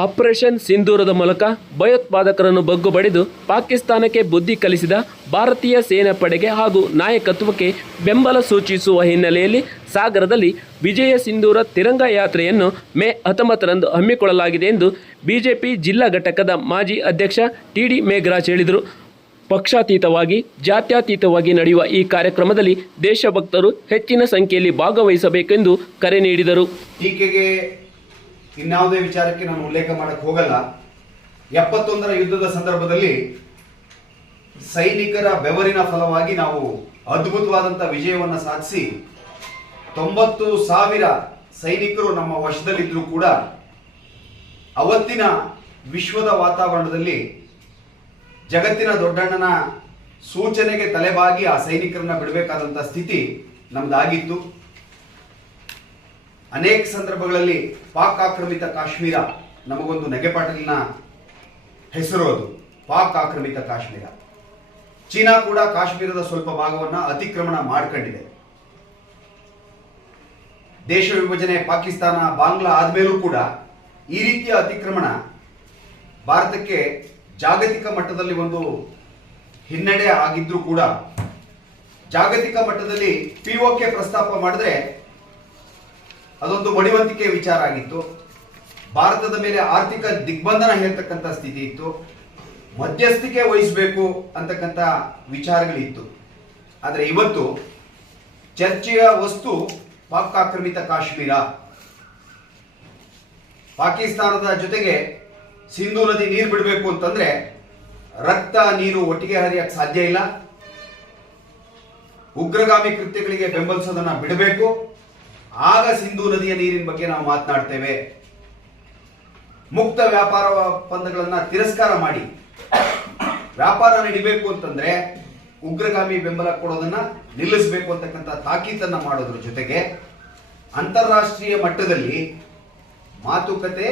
Operation ಸಿಂಧೂರದ ಮೂಲಕ ಭಯೋತ್ಪಾದಕರನ್ನು ಬಗ್ಗುಬಡಿದು ಪಾಕಿಸ್ತಾನಕ್ಕೆ ಬುದ್ಧಿ ಕಲಿಸಿದ ಭಾರತೀಯ ಸೇನಾಪಡೆಗೆ ಹಾಗೂ ನಾಯಕತ್ವಕ್ಕೆ ಬೆಂಬಲ ಸೂಚಿಸುವ ಹಿನ್ನೆಲೆಯಲ್ಲಿ ಸಾಗರದಲ್ಲಿ ವಿಜಯ ಸಿಂಧೂರ ತಿರಂಗ ಯಾತ್ರೆಯನ್ನು ಮೇ 19ರಂದು ಹಮ್ಮಿಕೊಳ್ಳಲಾಗಿದೆ ಎಂದು ಬಿಜೆಪಿ ಜಿಲ್ಲಾ ಘಟಕದ ಮಾಜಿ ಅಧ್ಯಕ್ಷ ಟಿ.ಡಿ. ಮೇಘರಾಜ್ ಹೇಳಿದರು. ಪಕ್ಷಾತೀತವಾಗಿ ಜಾತ್ಯತೀತವಾಗಿ ನಡೆಯುವ ಈ ಕಾರ್ಯಕ್ರಮದಲ್ಲಿ ದೇಶಭಕ್ತರು ಹೆಚ್ಚಿನ ಸಂಖ್ಯೆಯಲ್ಲಿ ಭಾಗವಹಿಸಬೇಕೆಂದು ಕರೆ ನೀಡಿದರು. ಟೀಕೆಗೆ ಇನ್ಯಾವುದೇ ವಿಚಾರಕ್ಕೆ ನಾನು ಉಲ್ಲೇಖ ಮಾಡಕ್ಕೆ ಹೋಗಲ್ಲ. 71ರ ಯುದ್ಧದ ಸಂದರ್ಭದಲ್ಲಿ ಸೈನಿಕರ ಬೆವರಿನ ಫಲವಾಗಿ ನಾವು ಅದ್ಭುತವಾದಂಥ ವಿಜಯವನ್ನು ಸಾಧಿಸಿ 90,000 ಸೈನಿಕರು ನಮ್ಮ ವಶದಲ್ಲಿದ್ದರೂ ಕೂಡ ಅವತ್ತಿನ ವಿಶ್ವದ ವಾತಾವರಣದಲ್ಲಿ ಜಗತ್ತಿನ ದೊಡ್ಡಣ್ಣನ ಸೂಚನೆಗೆ ತಲೆಬಾಗಿ ಆ ಸೈನಿಕರನ್ನ ಬಿಡಬೇಕಾದಂಥ ಸ್ಥಿತಿ ನಮ್ದಾಗಿತ್ತು. ಅನೇಕ ಸಂದರ್ಭಗಳಲ್ಲಿ ಪಾಕ್ ಆಕ್ರಮಿತ ಕಾಶ್ಮೀರ ನಮಗೊಂದು ನೆಗೆಪಾಟಲಿನ ಹೆಸರು. ಅದು ಪಾಕ್ ಆಕ್ರಮಿತ ಕಾಶ್ಮೀರ. ಚೀನಾ ಕೂಡ ಕಾಶ್ಮೀರದ ಸ್ವಲ್ಪ ಭಾಗವನ್ನು ಅತಿಕ್ರಮಣ ಮಾಡ್ಕೊಂಡಿದೆ. ದೇಶ ವಿಭಜನೆ ಪಾಕಿಸ್ತಾನ ಬಾಂಗ್ಲಾ ಆದ್ಮೇಲೂ ಕೂಡ ಈ ರೀತಿಯ ಅತಿಕ್ರಮಣ ಭಾರತಕ್ಕೆ ಜಾಗತಿಕ ಮಟ್ಟದಲ್ಲಿ ಒಂದು ಹಿನ್ನಡೆ ಆಗಿದ್ರೂ ಕೂಡ ಜಾಗತಿಕ ಮಟ್ಟದಲ್ಲಿ POK ಪ್ರಸ್ತಾಪ ಮಾಡಿದ್ರೆ ಅದೊಂದು ಮಡಿವಂತಿಕೆ ವಿಚಾರ ಆಗಿತ್ತು. ಭಾರತದ ಮೇಲೆ ಆರ್ಥಿಕ ದಿಗ್ಬಂಧನ ಹೇಳ್ತಕ್ಕಂಥ ಸ್ಥಿತಿ ಇತ್ತು. ಮಧ್ಯಸ್ಥಿಕೆ ವಹಿಸಬೇಕು ಅಂತಕ್ಕಂಥ ವಿಚಾರಗಳಿತ್ತು. ಆದರೆ ಇವತ್ತು ಚರ್ಚೆಯ ವಸ್ತು ಪಾಕ್ ಆಕ್ರಮಿತ ಕಾಶ್ಮೀರ. ಪಾಕಿಸ್ತಾನದ ಜೊತೆಗೆ ಸಿಂಧೂ ನದಿ ನೀರು ಬಿಡಬೇಕು ಅಂತಂದ್ರೆ ರಕ್ತ ನೀರು ಒಟ್ಟಿಗೆ ಹರಿಯಕ್ಕೆ ಸಾಧ್ಯ ಇಲ್ಲ. ಉಗ್ರಗಾಮಿ ಕೃತ್ಯಗಳಿಗೆ ಬೆಂಬಲಿಸೋದನ್ನ ಬಿಡಬೇಕು. ಆಗ ಸಿಂಧೂ ನದಿಯ ನೀರಿನ ಬಗ್ಗೆ ನಾವು ಮಾತನಾಡ್ತೇವೆ. ಮುಕ್ತ ವ್ಯಾಪಾರ ಒಪ್ಪಂದಗಳನ್ನ ತಿರಸ್ಕಾರ ಮಾಡಿ ವ್ಯಾಪಾರ ನಡಿಬೇಕು ಅಂತಂದ್ರೆ ಉಗ್ರಗಾಮಿ ಬೆಂಬಲ ಕೊಡೋದನ್ನ ನಿಲ್ಲಿಸಬೇಕು ಅಂತಕ್ಕಂಥ ತಾಕೀತನ್ನ ಮಾಡೋದ್ರ ಜೊತೆಗೆ ಅಂತಾರಾಷ್ಟ್ರೀಯ ಮಟ್ಟದಲ್ಲಿ ಮಾತುಕತೆ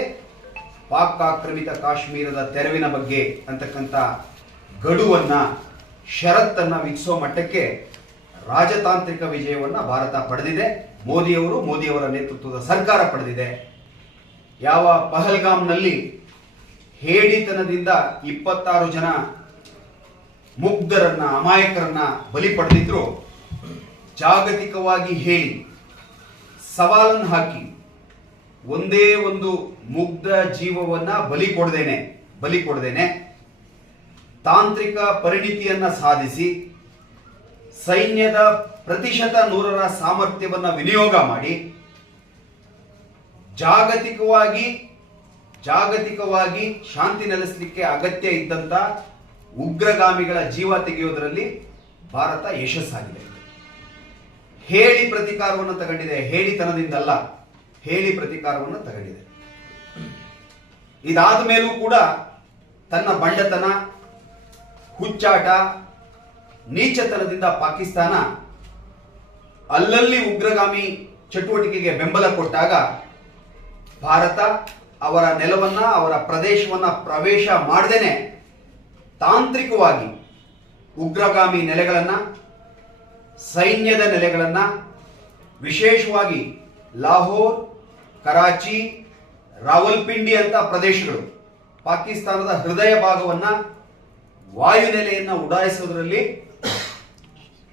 ಪಾಕ್ ಆಕ್ರಮಿತ ಕಾಶ್ಮೀರದ ತೆರವಿನ ಬಗ್ಗೆ ಅಂತಕ್ಕಂಥ ಗಡುವನ್ನ ಷರತ್ತನ್ನ ವಿಧಿಸೋ ಮಟ್ಟಕ್ಕೆ ರಾಜತಾಂತ್ರಿಕ ವಿಜಯವನ್ನ ಭಾರತ ಪಡೆದಿದೆ. ಮೋದಿಯವರ ನೇತೃತ್ವದ ಸರ್ಕಾರ ಪಡೆದಿದೆ. ಯಾವ ಪಹಲ್ಗಾಮ್ನಲ್ಲಿ ಹೇಡಿತನದಿಂದ 26 ಜನ ಮುಗ್ಧರನ್ನ ಅಮಾಯಕರನ್ನ ಬಲಿ ಪಡೆದಿದ್ರು, ಜಾಗತಿಕವಾಗಿ ಹೇಳಿ ಸವಾಲನ್ನು ಹಾಕಿ ಒಂದೇ ಒಂದು ಮುಗ್ಧ ಜೀವವನ್ನ ಬಲಿ ಕೊಡದೇನೆ ತಾಂತ್ರಿಕ ಪರಿಣಿತಿಯನ್ನ ಸಾಧಿಸಿ ಸೈನ್ಯದ ಪ್ರತಿಶತ 100ರ ಸಾಮರ್ಥ್ಯವನ್ನ ವಿನಿಯೋಗ ಮಾಡಿ ಜಾಗತಿಕವಾಗಿ ಶಾಂತಿ ನೆಲೆಸಲಿಕ್ಕೆ ಅಗತ್ಯ ಇದ್ದಂತ ಉಗ್ರಗಾಮಿಗಳ ಜೀವ ತೆಗೆಯೋದರಲ್ಲಿ ಭಾರತ ಯಶಸ್ಸಾಗಿದೆ. ಹೇಳಿ ಪ್ರತೀಕಾರವನ್ನು ತಗೊಂಡಿದೆ. ಹೇಳಿತನದಿಂದಲ್ಲ, ಹೇಳಿ ಪ್ರತೀಕಾರವನ್ನು ತಗೊಂಡಿದೆ. ಇದಾದ ಮೇಲೂ ಕೂಡ ತನ್ನ ಬಂಡತನ, ಹುಚ್ಚಾಟ, ನೀಚತನದಿಂದ ಪಾಕಿಸ್ತಾನ ಅಲ್ಲಲ್ಲಿ ಉಗ್ರಗಾಮಿ ಚಟುವಟಿಕೆಗೆ ಬೆಂಬಲ ಕೊಟ್ಟಾಗ ಭಾರತ ಅವರ ನೆಲವನ್ನ, ಅವರ ಪ್ರದೇಶವನ್ನ ಪ್ರವೇಶ ಮಾಡದೇನೆ ತಾಂತ್ರಿಕವಾಗಿ ಉಗ್ರಗಾಮಿ ನೆಲೆಗಳನ್ನ, ಸೈನ್ಯದ ನೆಲೆಗಳನ್ನ, ವಿಶೇಷವಾಗಿ ಲಾಹೋರ್, ಕರಾಚಿ, ರಾವಲ್ಪಿಂಡಿ ಅಂತ ಪ್ರದೇಶಗಳು, ಪಾಕಿಸ್ತಾನದ ಹೃದಯ ಭಾಗವನ್ನ, ವಾಯುನೆಲೆಯನ್ನ ಉಡಾಯಿಸೋದ್ರಲ್ಲಿ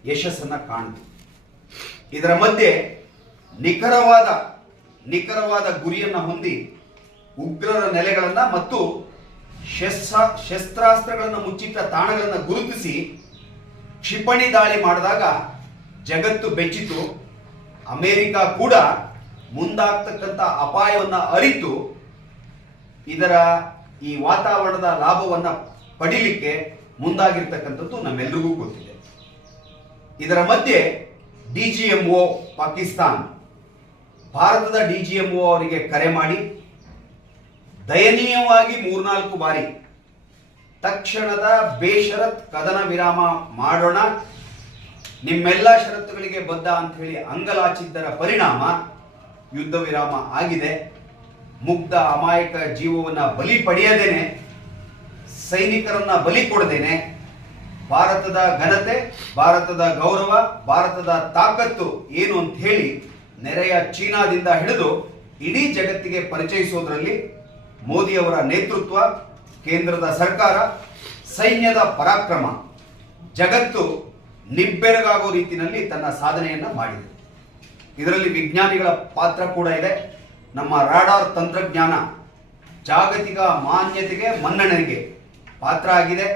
ಯಶಸ್ಸನ್ನ ಕಾಣಿತು. ಇದರ ಮಧ್ಯೆ ನಿಖರವಾದ ಗುರಿಯನ್ನ ಹೊಂದಿ ಉಗ್ರರ ನೆಲೆಗಳನ್ನ ಮತ್ತು ಶಸ್ತ್ರಾಸ್ತ್ರಗಳನ್ನು ಮುಚ್ಚಿಟ್ಟ ತಾಣಗಳನ್ನು ಗುರುತಿಸಿ ಕ್ಷಿಪಣಿ ದಾಳಿ ಮಾಡಿದಾಗ ಜಗತ್ತು ಬೆಚ್ಚಿತು. ಅಮೆರಿಕ ಕೂಡ ಮುಂದಾಗ್ತಕ್ಕಂಥ ಅಪಾಯವನ್ನ ಅರಿತು ಇದರ ಈ ವಾತಾವರಣದ ಲಾಭವನ್ನ ಪಡೀಲಿಕ್ಕೆ ಮುಂದಾಗಿರ್ತಕ್ಕಂಥದ್ದು ನಮ್ಮೆಲ್ಲರಿಗೂ ಗೊತ್ತಿದೆ. ಇದರ ಮಧ್ಯೆ DGMO ಪಾಕಿಸ್ತಾನ್ ಭಾರತದ DGMO ಅವರಿಗೆ ಕರೆ ಮಾಡಿ ದಯನೀಯವಾಗಿ 3-4 ಬಾರಿ ತಕ್ಷಣದ ಬೇಷರತ್ ಕದನ ವಿರಾಮ ಮಾಡೋಣ, ನಿಮ್ಮೆಲ್ಲ ಷರತ್ತುಗಳಿಗೆ ಬದ್ಧ ಅಂತ ಹೇಳಿ ಅಂಗಲಾಚಿದ್ದರ ಪರಿಣಾಮ ಯುದ್ಧ ವಿರಾಮ ಆಗಿದೆ. ಮುಗ್ಧ ಅಮಾಯಕ ಜೀವವನ್ನ ಬಲಿ ಪಡೆಯದೇನೆ, ಸೈನಿಕರನ್ನ ಬಲಿ ಕೊಡದೇನೆ ಭಾರತದ ಘನತೆ, ಭಾರತದ ಗೌರವ, ಭಾರತದ ತಾಕತ್ತು ಏನು ಅಂತ ಹೇಳಿ ನೆರೆಯ ಚೀನಾದಿಂದ ಹಿಡಿದು ಇಡೀ ಜಗತ್ತಿಗೆ ಪರಿಚಯಿಸೋದ್ರಲ್ಲಿ ಮೋದಿಯವರ ನೇತೃತ್ವ, ಕೇಂದ್ರದ ಸರ್ಕಾರ, ಸೈನ್ಯದ ಪರಾಕ್ರಮ ಜಗತ್ತು ನಿಬ್ಬೆರಗಾಗೋ ರೀತಿಯಲ್ಲಿ ತನ್ನ ಸಾಧನೆಯನ್ನು ಮಾಡಿದೆ. ಇದರಲ್ಲಿ ವಿಜ್ಞಾನಿಗಳ ಪಾತ್ರ ಕೂಡ ಇದೆ. ನಮ್ಮ ರಾಡಾರ್ ತಂತ್ರಜ್ಞಾನ ಜಾಗತಿಕ ಮಾನ್ಯತೆಗೆ, ಮನ್ನಣೆಗೆ ಪಾತ್ರ ಆಗಿದೆ.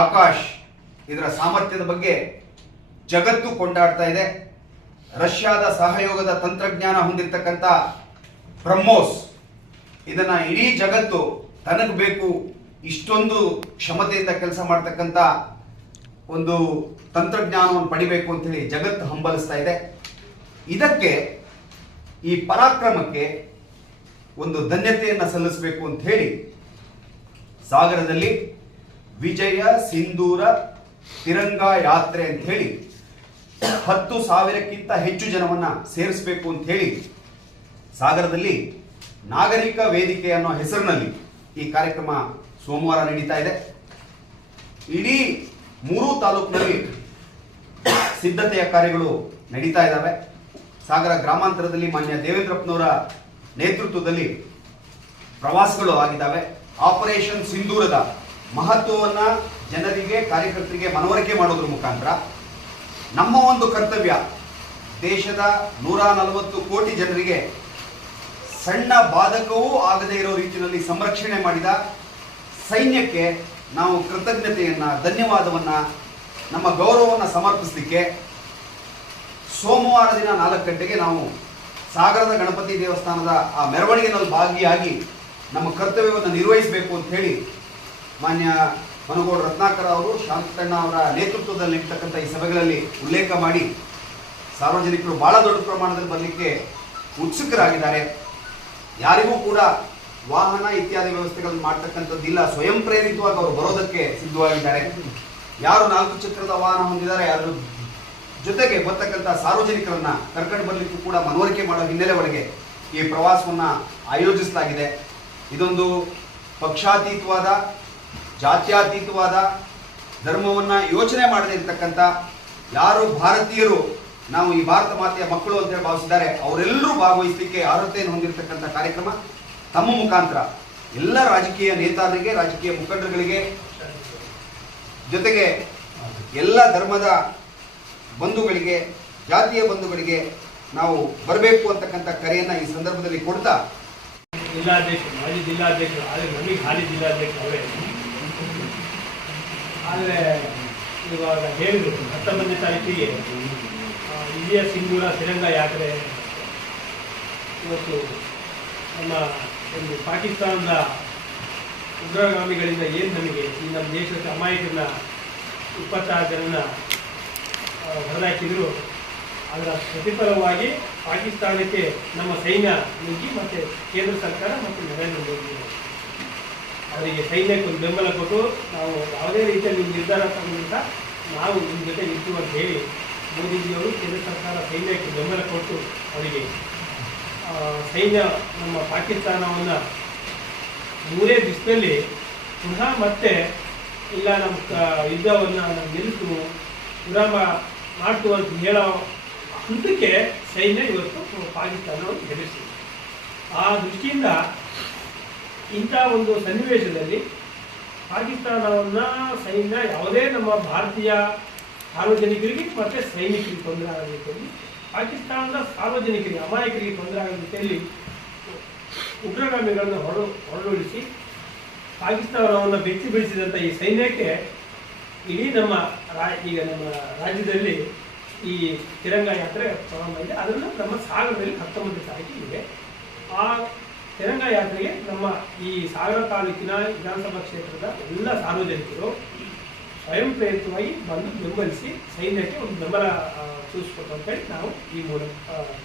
ಆಕಾಶ್ ಇದರ ಸಾಮರ್ಥ್ಯದ ಬಗ್ಗೆ ಜಗತ್ತು ಕೊಂಡಾಡ್ತಾ ಇದೆ. ರಷ್ಯಾದ ಸಹಯೋಗದ ತಂತ್ರಜ್ಞಾನ ಹೊಂದಿರತಕ್ಕಂಥ ಬ್ರಹ್ಮೋಸ್ ಇದನ್ನ ಇಡೀ ಜಗತ್ತು ತನಗೆ ಬೇಕು ಇಷ್ಟೊಂದು ಕ್ಷಮತೆಯಿಂದ ಕೆಲಸ ಮಾಡ್ತಕ್ಕಂಥ ಒಂದು ತಂತ್ರಜ್ಞಾನವನ್ನು ಪಡಿಬೇಕು ಅಂತೇಳಿ ಜಗತ್ತು ಹಂಬಲಿಸ್ತಾ ಇದೆ. ಇದಕ್ಕೆ ಈ ಪರಾಕ್ರಮಕ್ಕೆ ಒಂದು ಧನ್ಯತೆಯನ್ನು ಸಲ್ಲಿಸಬೇಕು ಅಂತ ಹೇಳಿ ಸಾಗರದಲ್ಲಿ ವಿಜಯ ಸಿಂಧೂರ ತಿರಂಗಾ ಯಾತ್ರೆ ಅಂತ ಹೇಳಿ 10,000ಕ್ಕಿಂತ ಹೆಚ್ಚು ಜನವನ್ನ ಸೇರಿಸಬೇಕು ಅಂತ ಹೇಳಿ ಸಾಗರದಲ್ಲಿ ನಾಗರಿಕ ವೇದಿಕೆ ಅನ್ನೋ ಹೆಸರಿನಲ್ಲಿ ಈ ಕಾರ್ಯಕ್ರಮ ಸೋಮವಾರ ನಡೀತಾ ಇದೆ. ಇಡೀ 3 ತಾಲೂಕಿನಲ್ಲಿ ಸಿದ್ಧತೆಯ ಕಾರ್ಯಗಳು ನಡೀತಾ ಇದ್ದಾವೆ. ಸಾಗರ ಗ್ರಾಮಾಂತರದಲ್ಲಿ ಮಾನ್ಯ ದೇವೇಂದ್ರಪ್ಪನವರ ನೇತೃತ್ವದಲ್ಲಿ ಪ್ರವಾಸಗಳು ಆಗಿದ್ದಾವೆ. ಆಪರೇಷನ್ ಸಿಂಧೂರದ ಮಹತ್ವವನ್ನು ಜನರಿಗೆ, ಕಾರ್ಯಕರ್ತರಿಗೆ ಮನವರಿಕೆ ಮಾಡೋದ್ರ ಮುಖಾಂತರ ನಮ್ಮ ಒಂದು ಕರ್ತವ್ಯ ದೇಶದ 140 ಕೋಟಿ ಜನರಿಗೆ ಸಣ್ಣ ಬಾಧಕವೂ ಆಗದೇ ಇರೋ ರೀತಿಯಲ್ಲಿ ಸಂರಕ್ಷಣೆ ಮಾಡಿದ ಸೈನ್ಯಕ್ಕೆ ನಾವು ಕೃತಜ್ಞತೆಯನ್ನ, ಧನ್ಯವಾದವನ್ನ, ನಮ್ಮ ಗೌರವವನ್ನು ಸಮರ್ಪಿಸಲಿಕ್ಕೆ ಸೋಮವಾರ ದಿನ 4 ಗಂಟೆಗೆ ನಾವು ಸಾಗರದ ಗಣಪತಿ ದೇವಸ್ಥಾನದ ಆ ಮೆರವಣಿಗೆಯಲ್ಲಿ ಭಾಗಿಯಾಗಿ ನಮ್ಮ ಕರ್ತವ್ಯವನ್ನು ನಿರ್ವಹಿಸಬೇಕು ಅಂತ ಹೇಳಿ ಮಾನ್ಯ ಮನಗೋಡ ರತ್ನಾಕರ ಅವರು, ಶಾಂತಣ್ಣ ಅವರ ನೇತೃತ್ವದಲ್ಲಿ ಇರ್ತಕ್ಕಂಥ ಈ ಸಭೆಗಳಲ್ಲಿ ಉಲ್ಲೇಖ ಮಾಡಿ ಸಾರ್ವಜನಿಕರು ಬಹಳ ದೊಡ್ಡ ಪ್ರಮಾಣದಲ್ಲಿ ಬರಲಿಕ್ಕೆ ಉತ್ಸುಕರಾಗಿದ್ದಾರೆ. ಯಾರಿಗೂ ಕೂಡ ವಾಹನ ಇತ್ಯಾದಿ ವ್ಯವಸ್ಥೆಗಳನ್ನು ಮಾಡ್ತಕ್ಕಂಥದ್ದಿಲ್ಲ. ಸ್ವಯಂ ಪ್ರೇರಿತವಾಗಿ ಅವರು ಬರೋದಕ್ಕೆ ಸಿದ್ಧವಾಗಿದ್ದಾರೆ. ಯಾರು 4 ಚಕ್ರದ ವಾಹನ ಹೊಂದಿದ್ದಾರೆ ಅದ್ರ ಜೊತೆಗೆ ಬರ್ತಕ್ಕಂಥ ಸಾರ್ವಜನಿಕರನ್ನ ಕರ್ಕೊಂಡು ಬರಲಿಕ್ಕೂ ಕೂಡ ಮನವರಿಕೆ ಮಾಡೋ ಹಿನ್ನೆಲೆ ಒಳಗೆ ಈ ಪ್ರವಾಸವನ್ನ ಆಯೋಜಿಸಲಾಗಿದೆ. ಇದೊಂದು ಪಕ್ಷಾತೀತವಾದ, ಜಾತ್ಯಾತೀತವಾದ, ಧರ್ಮವನ್ನ ಯೋಚನೆ ಮಾಡದೇ ಇರತಕ್ಕಂಥ, ಯಾರು ಭಾರತೀಯರು ನಾವು ಈ ಭಾರತ ಮಾತೆಯ ಮಕ್ಕಳು ಅಂತ ಹೇಳಿ ಭಾವಿಸಿದ್ದಾರೆ ಅವರೆಲ್ಲರೂ ಭಾಗವಹಿಸಲಿಕ್ಕೆ ಅರ್ಹತೆಯನ್ನು ಹೊಂದಿರತಕ್ಕಂಥ ಕಾರ್ಯಕ್ರಮ. ತಮ್ಮ ಮುಖಾಂತರ ಎಲ್ಲ ರಾಜಕೀಯ ನೇತಾರರಿಗೆ, ರಾಜಕೀಯ ಮುಖಂಡರುಗಳಿಗೆ, ಜೊತೆಗೆ ಎಲ್ಲ ಧರ್ಮದ ಬಂಧುಗಳಿಗೆ, ಜಾತಿಯ ಬಂಧುಗಳಿಗೆ ನಾವು ಬರಬೇಕು ಅಂತಕ್ಕಂಥ ಕರೆಯನ್ನು ಈ ಸಂದರ್ಭದಲ್ಲಿ ಕೊಡ್ತಾ, ಜಿಲ್ಲಾಧ್ಯಕ್ಷರು, ಮಾಜಿ ಜಿಲ್ಲಾಧ್ಯಕ್ಷರು, ಆದರೆ ನಮಗೆ ಹಾಲಿ ಜಿಲ್ಲಾಧ್ಯಕ್ಷರು ಅವರೇ. ಆದರೆ ಇವಾಗ ಹೇಳಿದರು 19ನೇ ತಾರೀಕಿಗೆ ವಿಜಯ ಸಿಂಧೂರ ತಿರಂಗ ಯಾತ್ರೆ ಇವತ್ತು ನಮ್ಮ ಒಂದು ಪಾಕಿಸ್ತಾನದ ಉಗ್ರಗಾಮಿಗಳಿಂದ ಏನು ನಮಗೆ ಈ ನಮ್ಮ ದೇಶದ ಅಮಾಯಕರನ್ನ 26 ಜನನ ಹೊರದಾಕಿದ್ರು. ಅದರ ಪ್ರತಿಫಲವಾಗಿ ಪಾಕಿಸ್ತಾನಕ್ಕೆ ನಮ್ಮ ಸೈನ್ಯ ನುಗ್ಗಿ ಮತ್ತು ಕೇಂದ್ರ ಸರ್ಕಾರ ಮತ್ತು ನರೇಂದ್ರ ಮೋದಿ ಅವರಿಗೆ ಸೈನ್ಯಕ್ಕೆ ಒಂದು ಬೆಂಬಲ ಕೊಟ್ಟು ನಾವು ಯಾವುದೇ ರೀತಿಯಲ್ಲಿ ನಿರ್ಧಾರ ತಗೊಂಡಿದ್ದ ನಾವು ನಿಮ್ಮ ಜೊತೆ ಇರ್ತೀವಿ ಅಂತ ಹೇಳಿ ಮೋದಿಜಿಯವರು ಕೇಂದ್ರ ಸರ್ಕಾರ ಸೈನ್ಯಕ್ಕೆ ಬೆಂಬಲ ಕೊಟ್ಟು ಅವರಿಗೆ ಸೈನ್ಯ ನಮ್ಮ ಪಾಕಿಸ್ತಾನವನ್ನು 3 ದಿವಸದಲ್ಲಿ ಪುನಃ ಮತ್ತೆ ಇಲ್ಲ ನಮ್ಮ ಯುದ್ಧವನ್ನು ನಿಲ್ಲಿಸು, ವಿರಾಮ ಮಾಡ್ತು ಅಂತ ಹೇಳೋ ಹಂತಕ್ಕೆ ಸೈನ್ಯ ಇವತ್ತು ಪಾಕಿಸ್ತಾನವನ್ನು ಎದುರಿಸಿದೆ. ಆ ದೃಷ್ಟಿಯಿಂದ ಇಂಥ ಒಂದು ಸನ್ನಿವೇಶದಲ್ಲಿ ಪಾಕಿಸ್ತಾನವನ್ನು ಸೈನ್ಯ ಯಾವುದೇ ನಮ್ಮ ಭಾರತೀಯ ಸಾರ್ವಜನಿಕರಿಗೆ ಮತ್ತು ಸೈನಿಕರಿಗೆ ತೊಂದರೆ ಆಗೋ ರೀತಿಯಲ್ಲಿ, ಪಾಕಿಸ್ತಾನದ ಸಾರ್ವಜನಿಕರಿಗೆ, ಅಮಾಯಕರಿಗೆ ತೊಂದರೆ ಆಗೋ ರೀತಿಯಲ್ಲಿ ಉಗ್ರಗಾಮಿಗಳನ್ನು ಹೊರಡೊಳಿಸಿ ಪಾಕಿಸ್ತಾನವನ್ನು ಬೆಚ್ಚಿ ಬೀಳಿಸಿದಂಥ ಈ ಸೈನ್ಯಕ್ಕೆ ಇಡೀ ನಮ್ಮ ಈಗ ನಮ್ಮ ರಾಜ್ಯದಲ್ಲಿ ಈ ತಿರಂಗ ಯಾತ್ರೆ ಪ್ರಾರಂಭ ಇದೆ. ಅದನ್ನು ನಮ್ಮ ಸಾಗರದಲ್ಲಿ 19ನೇ ತಾರೀಕಿಗೆ ಇದೆ. ಆ ತಿರಂಗ ಯಾತ್ರೆಗೆ ನಮ್ಮ ಈ ಸಾಗರ ತಾಲೂಕಿನ ವಿಧಾನಸಭಾ ಕ್ಷೇತ್ರದ ಎಲ್ಲ ಸಾರ್ವಜನಿಕರು ಸ್ವಯಂ ಪ್ರೇರಿತವಾಗಿ ಬಂದು ಬೆಂಬಲಿಸಿ ಸೈನ್ಯಕ್ಕೆ ಒಂದು ಬೆಂಬಲ ಸೂಚಿಸ್ಕೊಟ್ಟು ಅಂತೇಳಿ ನಾವು ಈ ಮೂಲಕ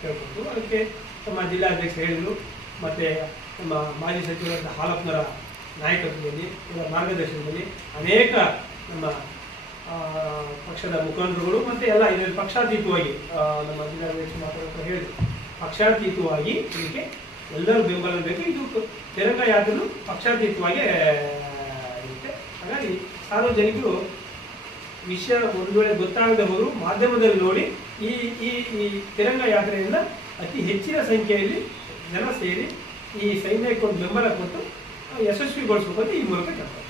ಕೇಳ್ಕೊಟ್ಟು, ಅದಕ್ಕೆ ನಮ್ಮ ಜಿಲ್ಲಾಧ್ಯಕ್ಷರು ಹೇಳಿದರು ಮತ್ತು ನಮ್ಮ ಮಾಜಿ ಸಚಿವರಾದ ಹಾಲಪ್ಪನವರ ನಾಯಕತ್ವದಲ್ಲಿ, ಇವರ ಮಾರ್ಗದರ್ಶನದಲ್ಲಿ ಅನೇಕ ನಮ್ಮ ಪಕ್ಷದ ಮುಖಂಡರುಗಳು ಮತ್ತು ಎಲ್ಲ ಇದರಲ್ಲಿ ಪಕ್ಷಾತೀತವಾಗಿ ನಮ್ಮ ಜಿಲ್ಲಾಧ್ಯಕ್ಷರು ಮಾತಾಡೋದು ಹೇಳಿದರು, ಪಕ್ಷಾತೀತವಾಗಿ ಇದಕ್ಕೆ ಎಲ್ಲರೂ ಬೆಂಬಲ ಬೇಕು. ಇದು ತಿರಂಗ ಯಾತ್ರೆಯೂ ಪಕ್ಷಾತೀತವಾಗಿ ಇರುತ್ತೆ. ಹಾಗಾಗಿ ಸಾರ್ವಜನಿಕರು ವಿಷಯ ಒಂದು ವೇಳೆ ಗೊತ್ತಾಗದೆ ಹೋದರೂ ಮಾಧ್ಯಮದಲ್ಲಿ ನೋಡಿ ಈ ಈ ಈ ತಿರಂಗ ಯಾತ್ರೆಯಿಂದ ಅತಿ ಹೆಚ್ಚಿನ ಸಂಖ್ಯೆಯಲ್ಲಿ ಜನ ಸೇರಿ ಈ ಸೈನ್ಯಕ್ಕೆ ಒಂದು ಬೆಂಬಲ ಕೊಟ್ಟು ಯಶಸ್ವಿಗೊಳಿಸಬೇಕು ಅಂತ ಈ ಮೂಲಕ ಹೇಳ್ತಾರೆ.